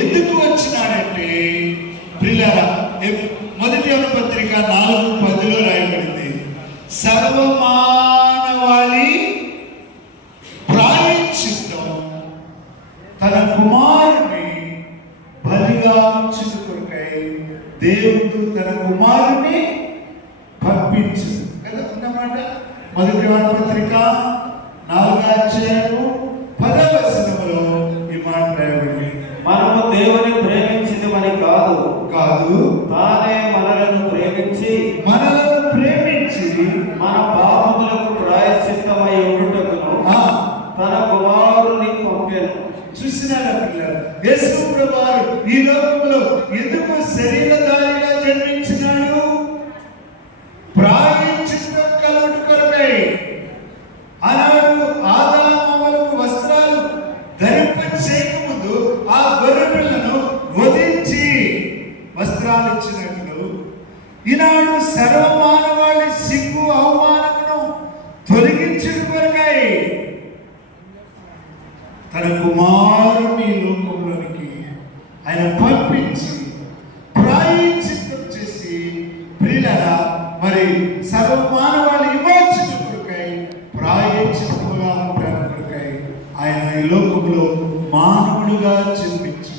ఎందుకు వచ్చినాడంటే ప్రియులారా, మొదటి యోహాను పత్రిక 4:10 రాయబడింది, సర్వమానవాళి ప్రాయశ్చిత్తం తన కుమారుని బలిగా ఉంచుట కొరకై దేవుడు తన కుమారుని పంపించు కదా అన్నమాట. మొదటి యోహాను పత్రిక 4:10 ఈ మాట రాయబడింది, మనము దేవుని ప్రేమించినమని కాదు, తానే మనలను ప్రేమించి మన పాపములకు ప్రాయశ్చిత్తమై ఉండుటకును తన కుమారుని పంపెను. చూసినారా పిల్లలు, యేసు ప్రభువారు ఈ లోకంలో ఎందుకు శరీరధారిగా జన్మించినాడు? ప్రాయశ్చిత్తం కలుగుట కొరకై. ఆనాడు ఆదాములకు వస్త్రాలు ధరింప చేయకముందు ఆ గొర్రె పిల్లను వధించి వస్త్రాలు ఇచ్చినట్లు ఈనాడు సర్వమానవాళి సిగ్గు అవమానమును తొలగించుట కొరకై తన కుమారుని లోకంలోనికి ఆయన పంపించి ప్రాయశ్చిత్తం చేసి ప్రియులారా, మరి సర్వమానవాళి విమోచన కొరకై ప్రాయశ్చిత్తముగా ఉంటారు కొరకై ఆయన ఈ లోకంలో మానవుడుగా జన్మించి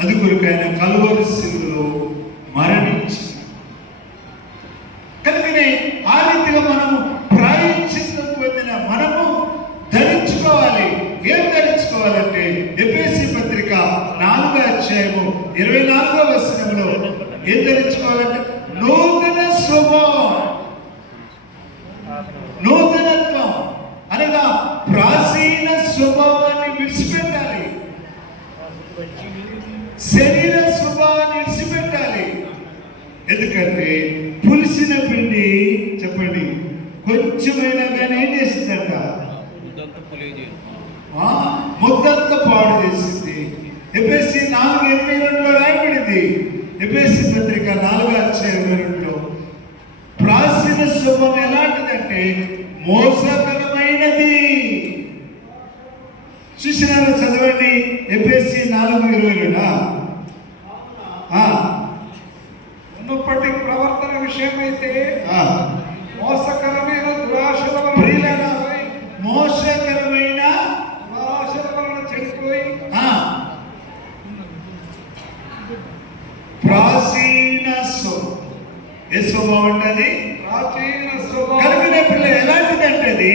అది కొరకు ఆయన కలువరి శిలువలో మరణించి, కనుకనే ఆ రీతిగా మనము ప్రాయశ్చిత్తం పొందిన మనము ధరించుకోవాలి. ఏం ధరించుకోవాలంటే ఎఫెసీ పత్రిక 4:24 ఏం ధరించుకోవాలంటే నూతన స్వభావం, నూతనత్వం అనగా ప్రాచీన స్వభావాన్ని విడిచిపెట్టాలి, శరీర స్వభావాన్ని విడిచిపెట్టాలి. ఎందుకంటే పులిసిన పిండి చెప్పండి కొంచెమైనా కానీ ఏం చేసిందంట, ముద్దంతా పాడు చేసింది. ఎఫెసీ 4:22 రాయబడింది. ఎఫెసీ పత్రిక 4:22 ప్రాచీన స్వభావం ఎలాంటిదంటే మోసకరమైనది. చూసినారా? చదవండి ఎఫెసీ 4:22. మునుపటి ప్రవర్తన విషయమైతే మోసకరమైన దురాశల వలన చెడిపోయి ప్రాచీన స్వభావం ఉంటుంది. ప్రాచీన స్వభావం కలిగిన పిల్ల ఎలాంటిదంటే అది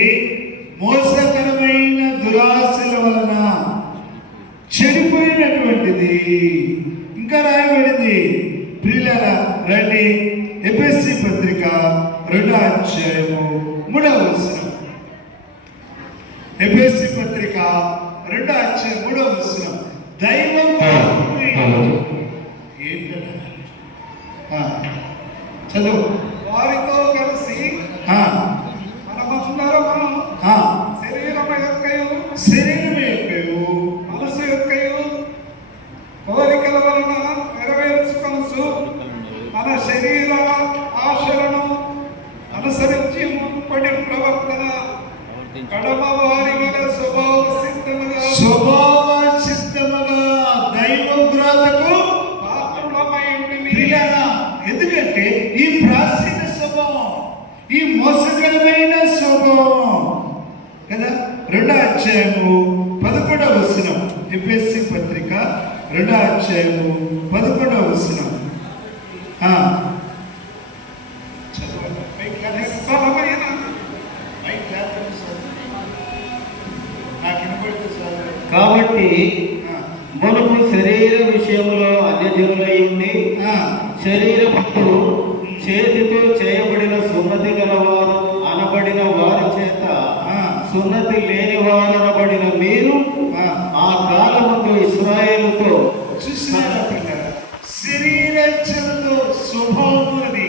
మోసకరమైన దురాశల వలన చెడిపోయినటువంటిది. ఇంకా రాయబడింది ప్రియులారా, రండి ఎఫెసీ పత్రిక 2:3. ఎఫెసీ పత్రిక 2:3 దైవం చదువు. వారితో కలిసి మనమందరము శరీరం యొక్కయు మనసు యొక్కయు కోరికల వలన నెరవేర్చుకొనుచు మన శరీర ఆశలను అనుసరించి మునుపటి ప్రవర్తన కడమ వారి వలె స్వభావ సిద్ధముగా దైవగ్రతకు పాత్రులమై ఉండిమి. ఎందుకంటే ఈ ప్రాచీన స్వభావం, ఈ మోసకరమైన స్వభావం కదా. 2:11 ఎఫెసీ పత్రిక 2:11 కాబట్టి మనకు శరీర విషయంలో అన్యజనులై ఉండి శరీరముతో చేతితో చేయబడిన సున్నతి గలవారు అనబడిన వారి చేత సున్నతి లేని వారు అనబడిన మీరు ఆ కాలముతో ఇశ్రాయేలుతో శరీరచనలో స్వభావం అది.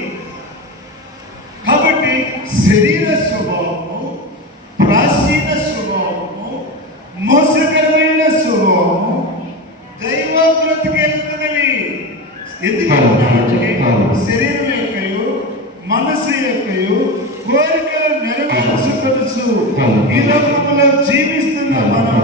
కాబట్టి శరీర స్వభావము, ప్రాచీన స్వభావము, మోసకరమైన స్వభావము దైవగ్రతకి వెళ్తున్నవి. ఎందుకంటే శరీరం యొక్కయు మనసు యొక్కయు కోరికలు నెరవేర్చుకొనుచు ఈ లోకంలో జీవిస్తున్న మనం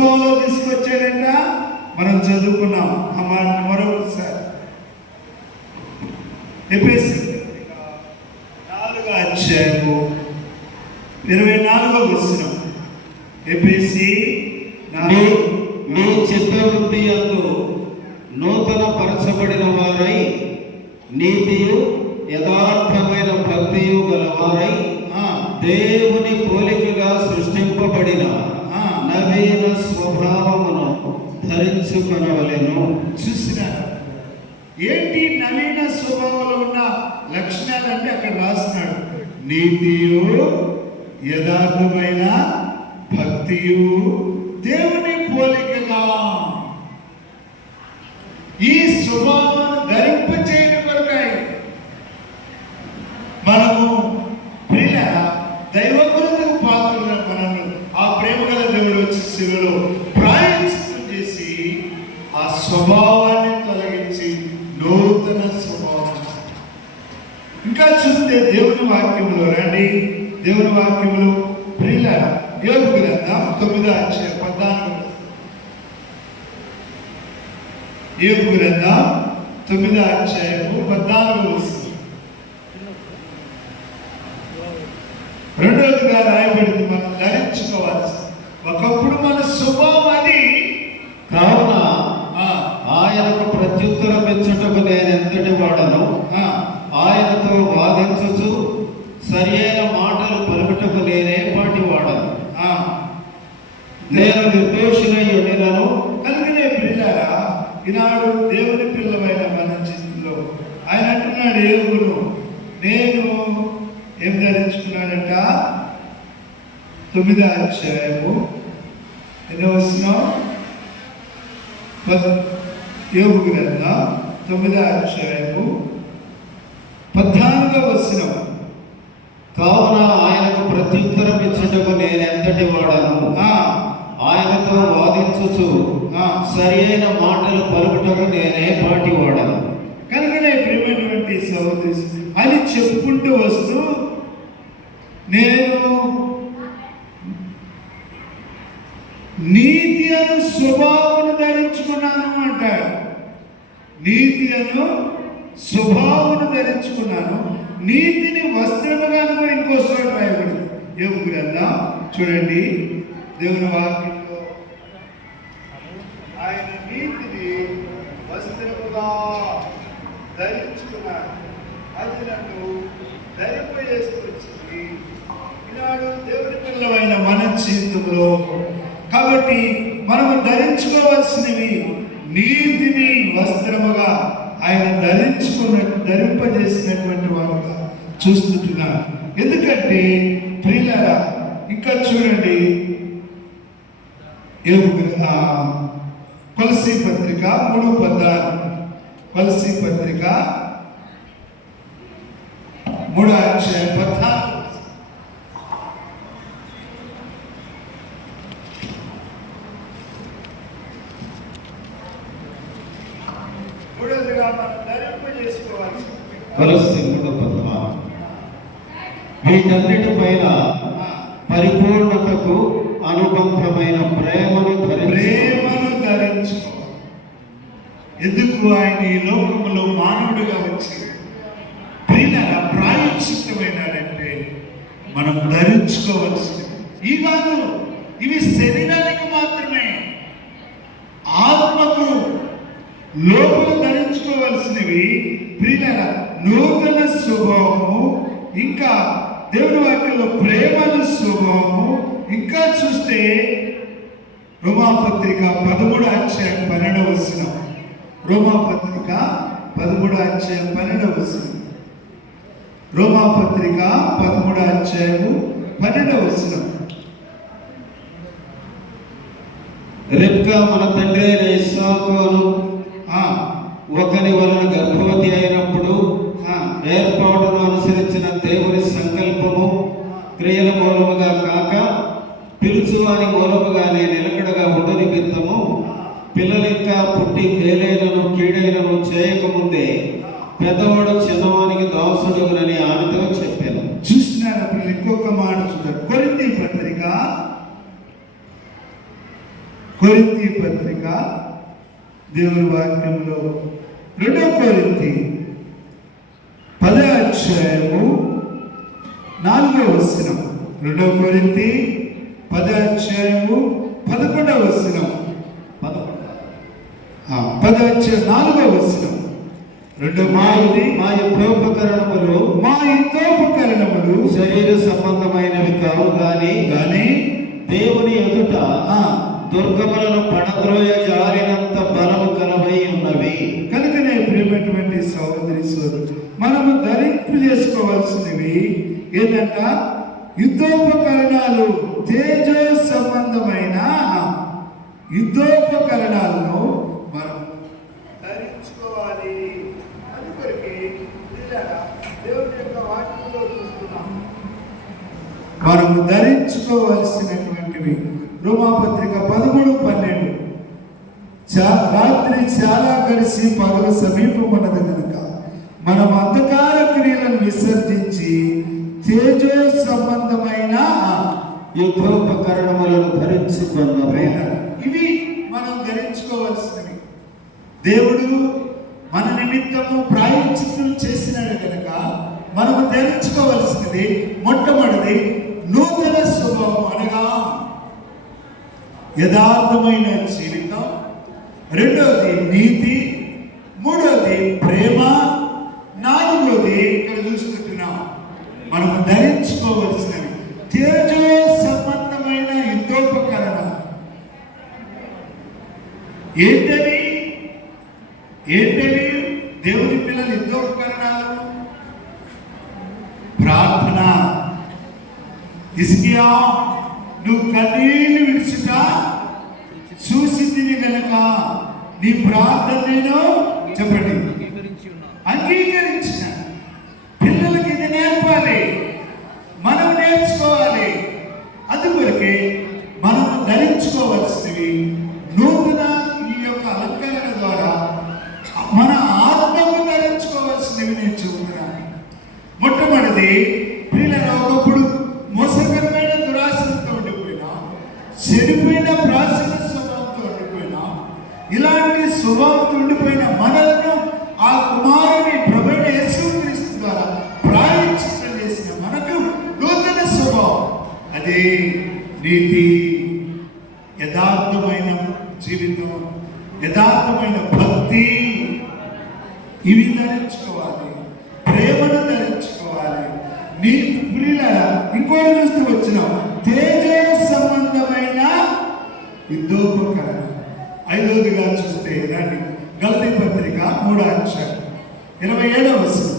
స్వభావంలో తీసుకొచ్చాడంట? మనం చదువుకున్నాం ఆ మాట మరొకసారి. ఎఫెసీ 4వ అధ్యాయము 24వ వచనం. ఎఫెసీ 4. మీ చిత్తవృత్తి యందు నూతన పరచబడిన వారై నీతియు యథార్థమైన భక్తియు గలవారై దేవుని పోలికగా సృష్టింపబడిన నవీన స్వభావమును ధరించుకొనవలెను. చూసినారా ఏంటి నవీన స్వభావంలో ఉన్న లక్షణాలు అంటే? అక్కడ రాస్తున్నాడు, నీతియు యథార్థమైన భక్తియు దేవుని పోలికగా. ఈ స్వభావాన్ని ధరింపచేయడం కొరకాయి మనము ప్రియ దైవగుణకు పాత్రలు మనల్ని ఆ ప్రేమ గల దేవుడు వచ్చి శిలువలో ప్రాయశ్చిత్తం చేసి ఆ స్వభావాన్ని తొలగించి నూతన స్వభావం. ఇంకా చూస్తే దేవుని వాక్యములో రండి. దేవుని వాక్యములు ప్రియుల యోబు గ్రంథం 9వ అధ్యాయం 14. యోబు గ్రంథం 9వ అధ్యాయము 14వ వచనం. రెండవదిగా రాయబడింది, మనం ధరించుకోవాల్సి. ఒకప్పుడు మన స్వభావం అది. కావున ఆయనకు ప్రత్యుత్తరం ఇచ్చుటకు నేను ఎంతటి వాడను, ఆయనతో వాదించుచు సరి అయిన మాటలు పలుకుటకు నేనే పాటి వాడను. నేను నిర్దోషినై ఉండినను. కనుకనే ప్రియులారా, ఈనాడు దేవుని పిల్లమైన మన జీవితంలో ఆయన అంటున్నాడు, యోబును నేను ఏం ధరించుకున్నాడంట? 9వ అధ్యాయము ఎన్నో వచనం? యోబు గ్రంథం 9వ అధ్యాయము 14వ వచనం. కావున ఆయనకు ప్రత్యుత్తరం ఇచ్చుటకు నేను ఎంతటి వాడను, ఆయనతో వాదించుచు సరి అయిన మాటలు పలుకుటకు నేనే పాటి వాడను. కనుకనే ప్రియమైనటువంటి సహోదరి అని చెప్పుకుంటూ వస్తూ నేను నీతి అను స్వభావాన్ని ధరించుకున్నాను అంటాడు. నీతి అను స్వభావాన్ని ధరించుకున్నాను, నీతిని వస్త్రముగా కూడా ఇంకో చోట రాయబడింది. యోబు గ్రంథం చూడండి, దేవుని వాక్యంలో ఆయన నీతిని వస్త్రముగా ధరించుకున్నాడు. అది నన్ను ధరింపజేసుకొచ్చింది ఈనాడు దేవుని పిల్లమైన మన జీవితంలో. కాబట్టి మనము ధరించుకోవాల్సినవి నీతిని వస్త్రముగా ఆయన ధరింపజేసినటువంటి వారుగా చూస్తుంటున్నారు. ఎందుకంటే ప్రియులారా, ఇంకా చూడండి, కొలసీ పత్రిక 3:16. కొలసీ పత్రిక 3వ అధ్యాయం 14. మూడవదిగా మనం ధరింపజేసుకోవాలి. కొలస్సీ 3:16. వీటన్నిటిపైన పరిపూర్ణతకు అనుబంధమైన ప్రేమను ధరించుకోవాలి. ఎందుకు? ఆయన ఈ లోకంలో మానవుడిగా వచ్చి ప్రియులారా ప్రాయశ్చిత్తమైనాడంటే మనం ధరించుకోవాల్సింది. ఈ కాదు, ఇవి శరీరానికి మాత్రమే. ఆత్మకు లోపల ధరించుకోవాల్సినవి ప్రియులారా నూతన స్వభావము, ఇంకా దేవుని వాక్యంలో ప్రేమల స్వభావము. ఇంకా చూస్తే రోమాపత్రిక 13వ అధ్యాయం 12వ వచనం. రోమాపత్రిక 13వ అధ్యాయం 12వ వచనం. రోమాపత్రిక 13వ అధ్యాయము 12వ వచనం. రెబ్కా మన తండ్రి అయిన ఇస్సాకును ఒకని వలన గర్భవతి అయినప్పుడు ఏర్పాటును అనుసరించిన దేవుని సంకల్పము క్రియల మూలముగా కాక పిలుచువాని మూలముగానే నిలకడగా ఉండు నిమిత్తము పిల్లలు ఇంకా పుట్టి మేలైనను కీడైనను చేయకముందే పెద్దవాడు చిన్నవానికి దాసుడుగునని ఆమెతో చెప్పాను. చూసినారా పిల్లలు? ఇంకొక మాట చూడండి, కొరింథీ పత్రిక కొరింథీ పత్రిక దేవుని వాక్యంలో 2 కొరింథీ 10వ అధ్యాయము 4వ వచనం. 2 కొరింథీ 10వ అధ్యాయము 11వ వచనం. 10వ అధ్యాయం 4వ వచనం. 2 కొరింథీ మా యుద్ధోపకరణములు శరీర సంబంధమైనవి కావు గాని దేవుని ఎదుట దుర్గములను పడద్రోయ జారినంత బలము కలవై ఉన్నవి. కనుకనే ప్రియమైనటువంటి సహోదరి సోదరులు, మనము ధరింపు చేసుకోవాల్సినవి ఏంటంట? యుద్ధోపకరణాలు, తేజో సంబంధమైన యుద్ధోపకరణాలను మనం ధరించుకోవాలి. అందుకొరకే దేవుని యొక్క వాక్యంలో చూస్తున్నాం మనము ధరించుకోవాల్సినటువంటివి. రోమాపత్రిక 13:12 రాత్రి చాలా గడిచి పగలు సమీపమున్నది కనుక మనం అంధకార క్రియలను విసర్జించి తేజో సంబంధమైన యుద్ధోపకరణములను ధరించుకున్నాము. ఇవి మనం ధరించుకోవాల్సినవి. దేవుడు మన నిమిత్తము ప్రాయశ్చిత్తం చేసినాడు కనుక మనము ధరించుకోవాల్సినది మొట్టమొదటిది నూతన స్వభావం, అనగా యథార్థమైన జీవితం. 2వది నీతి. 3వది ప్రేమ. 4వది ఇక్కడ చూసుకుంటున్నాం మనము ధరించుకోవలసినవి తేజో సంబంధమైన యుద్ధోపకరణ. ఏంటవి దేవుని పిల్లల యుద్ధోపకరణాలు? ప్రార్థన. హిజ్కియా, నువ్వు కన్నీళ్లు విడుచుట చూసింది గనక నీ ప్రార్థన నేను చెప్పండి అంగీకరించిన. పిల్లలకి ఇది నేర్పాలి, మనం నేర్చుకోవాలి. అందుకొరకే మనము ధరించుకోవాల్సినవి నూతన ఈ యొక్క అలంకరణ ద్వారా మన ఆత్మకు ధరించుకోవాల్సినవి నేను చెబుతున్నాను. మొట్టమొదటిది పిల్లలు ఒకప్పుడు మోసకరమైన దురాశలతో ఉండిపోయినా, చెడిపోయిన ప్రాచీన స్వభావంతో ఉండిపోయినా, ఇలాంటి స్వభావంతో ఉండిపోయిన మనలను ఆ కుమారుని ప్రభువైన యేసుక్రీస్తు ద్వారా ప్రాయశ్చిత్తం చేసిన మనకు నూతన స్వభావం, అదే నీతి, యథార్థమైన జీవితం, యథార్థమైన భక్తి, ఇవి ధరించుకోవాలి. ప్రేమను ధరించుకోవాలి. నీ ప్రియులారా ఇంకోటి చూస్తూ వచ్చినాం, తేజో సంబంధమైన యుద్ధోపకరణ. 5వదిగా చూస్తే రండి, గలతీ పత్రిక 3వ అధ్యాయం 27వ వచనం.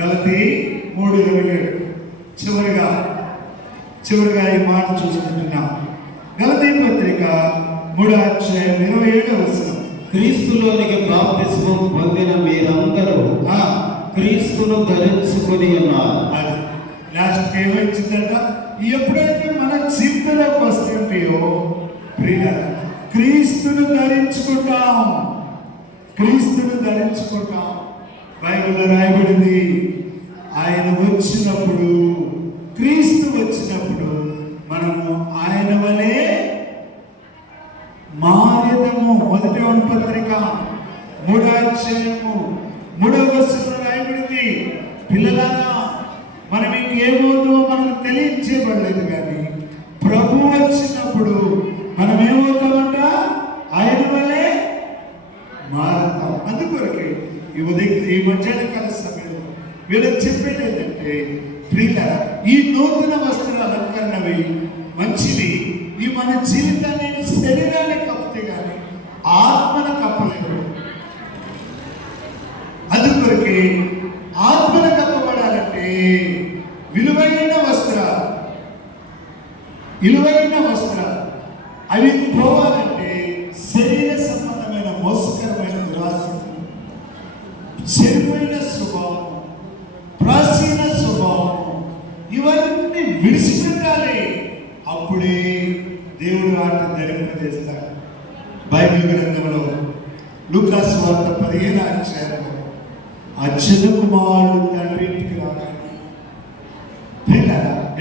గలతీ 3:27. చివరిగా ఈ మాట చూసుకుంటున్నాం. గలతీ పత్రిక 3వ అధ్యాయం 27వ వచనం. క్రీస్తులోనికి బాప్తిస్మం పొందిన మీరందరూ క్రీస్తును ధరించుకుని ఉన్నారు. అది లాస్ట్ ఏమొచ్చిందంట? ఎప్పుడైతే మన జీవితంలోకి వస్తుంటాయో ప్రియులారా, క్రీస్తును ధరించుకుంటాం. బైబిల్లో రాయబడింది, ఆయన వచ్చినప్పుడు, క్రీస్తు వచ్చినప్పుడు మనము ఆయన వలె మారేదము. 1 యోహాను పత్రిక 3వ అధ్యాయము 3వ వచనంలో రాయబడింది, పిల్లలారా మనం ఇంకేమవుతుందో మనకు తెలియజేయబడలేదు, కానీ ప్రభు వచ్చినప్పుడు మనం ఏమవుతామంట? ఆయన వలె మారుతాం. అందుకొరకే ఈ మధ్యాహ్న కాల సమయంలో వీళ్ళకి చెప్పేది ఏంటంటే, ప్రియులారా ఈ నూతన వస్త్రాల అలంకరణవి మంచివి. ఈ మన జీవితాన్ని, శరీరాన్ని కప్పితే కానీ ఆత్మను కప్పలేదు. అందుకొరకే ఆత్మను కప్పబడాలంటే విలువైన వస్త్రాలు అవి పోవాలంటే శరీర సంబంధమైన మోసకరమైన దురాశలు, చెడిపోయిన స్వభావం, ప్రాచీన స్వభావం, ఇవన్నీ విడిచిపెట్టాలి. అప్పుడే దేవుడు వాటిని ధరింపజేస్తాడు. బైబిల్ గ్రంథంలో లూకా సువార్త 15వ అధ్యాయంలో ఆ చిన్న కుమారుడు తండ్రి ఇంటికి రాగానే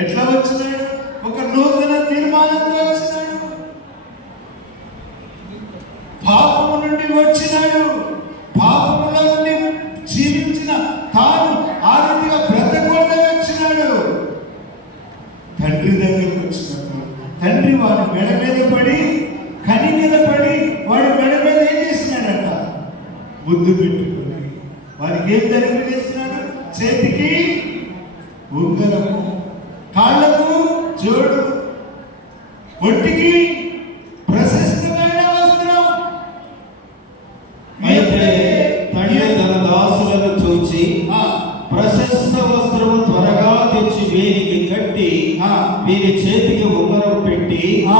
ఎట్లా వచ్చినాడు? ఒక నూతన తీర్మానంతో వచ్చినాడు. చేతికి ఉంగరము, కాళ్ళకు జోడు, ఒంటికి ప్రశస్తమైన వస్త్రం. అయితే తండ్రి తన దాసులను చూచి ఆ, ప్రశస్త వస్త్రము త్వరగా తెచ్చి వీరికి కట్టి వీరి చేతికి ఉంగరం పెట్టి ఆ,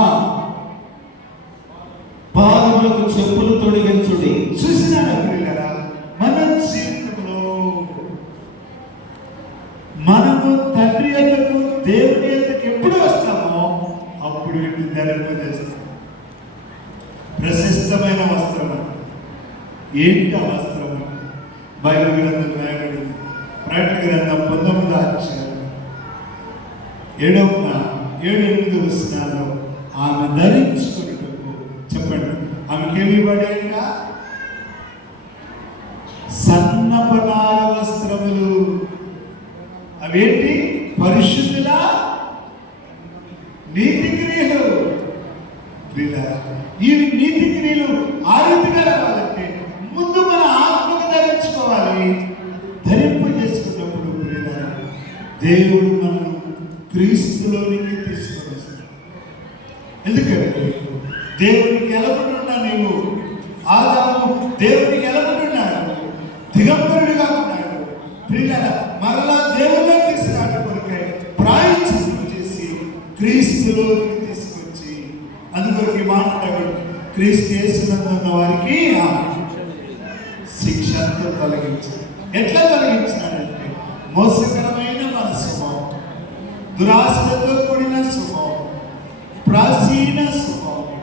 పాదములకు చెప్పులు తొడిగించుడి. చూసినారా ప్రియులారా, మన జీవితంలో మనము తండ్రి యొద్దకు, దేవుని యొద్దకు ఎప్పుడు వస్తామో అప్పుడు వీటిని ధరింపజేస్తాం. ప్రశస్తమైన వస్త్రం అంటే ఏంటి? ఆ వస్త్రం అంటే బైబిల్ గ్రంథం రాయబడింది. ప్రకటన గ్రంథం 19వ అధ్యాయం 7-8 వచనాల్లో ఆమె ధరించుకున్నట్టు చెప్పండి. ఆమెకి ఏమి ఇవ్వడేంట? సన్నపనార వస్త్రములు. అవేంటి? పరిశుద్ధుల నీతి క్రియలు. ఈ నీతి క్రియలు ఆ రీతిగా రావాలంటే ముందు మన ఆత్మకు ధరించుకోవాలి. ధరింపు చేసుకున్నప్పుడు దేవుడు మనల్ని క్రీస్తులోనికి తీసుకొని వస్తాడు. ఎందుకంటే దేవునికి ఎలబడున్నా నీవు, ఆదాము దేవునికి ఎలబడున్నాడు, దిగంబరుడిగా ఉన్నాడు. ప్రియులారా, మరలా దేవుల్లో తీసుకురావడం కొరకై ప్రాయశ్చిత్తం చేసి క్రీస్తులోనికి తీసుకొచ్చి, అందుకొరకు ఈ మాట క్రీస్తు యేసునందున్న వారికి శిక్ష అంతా తొలగించాడు. ఎట్లా తొలగించాడంటే మోసకరమైన మన స్వభావం, దురాశలతో కూడిన స్వభావం, ప్రాచీన స్వభావం,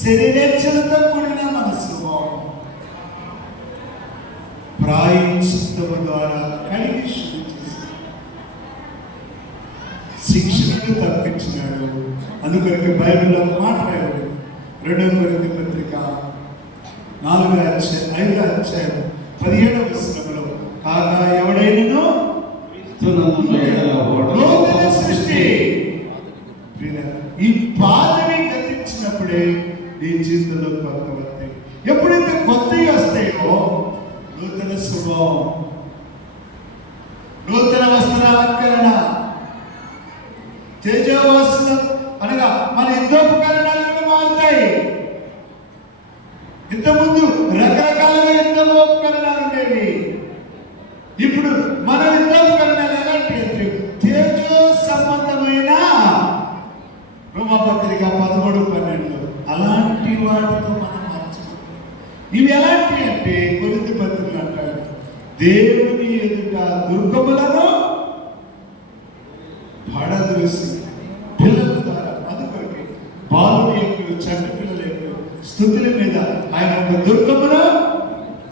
శరీరేచ్ఛలతో కూడిన మన స్వభావం ప్రాయశ్చిత్తము ద్వారా కడిగి శుద్ధి చేసి శిక్షణను తప్పించినాడు. అందుకొరకు బైబిల్లో మాట రాయబడింది. 2వ కొరింథీ పత్రిక 4వ అధ్యాయం 5వ అధ్యాయం 17వ వచనంలో, కాగా ఎవడైనను నూతన సృష్టి. ఈ పాతవి గతించినప్పుడే నీ జీవితంలో కొత్త వస్తాయి. ఎప్పుడైతే కొత్తవి వస్తాయో నూతన స్వభావం, నూతన వస్త్రాలంకరణ, తేజోవాసులం అనగా మన యుద్ధోపకరణాలు మారుతాయి. ఇంతకుముందు రకరకాలుగా యుద్ధోపకరణాలు ఉండేవి. ఇప్పుడు మన యుద్ధోపకరణాలు ఎలాంటి అంటే తేజో సంబంధమైన రోమపత్రిక 13:12 అలాంటి వాటితో మనం మార్చుకుంటాం. ఇవి ఎలాంటి అంటే కొరింథీ పత్రిక అంటాడు, దేవుని ఎదుట దుర్గములను పడద్రోసి పిల్లల ద్వారా, అందుకొరకు బాలుని యొక్క చంటి పిల్లల యొక్క స్తుతుల మీద ఆయన ఒక దుర్గమును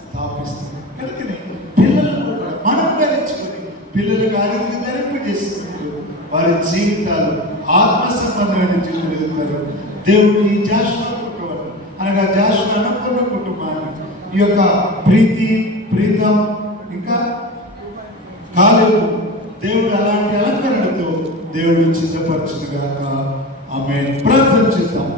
స్థాపిస్తుంది. కనుకనే పిల్లలను కూడా మనం ధరించుకొని పిల్లలకు ఆరోగ్య ధరింపజేస్తున్నప్పుడు వారి జీవితాలు ఆత్మ సంబంధమైన జీవితాలు ఎదుగుతారు. దేవుడు ఈ జాషువా కుటుంబం అనగా జాషువా అన్నపూర్ణ కుటుంబాన్ని, ఈ యొక్క ప్రీతం ఇంకా కాలేబు, దేవుడు అలాంటి అలంకరణతో దేవుడు సిద్ధపరచుగాక. ఆమేన్. ప్రార్థన చేద్దాం.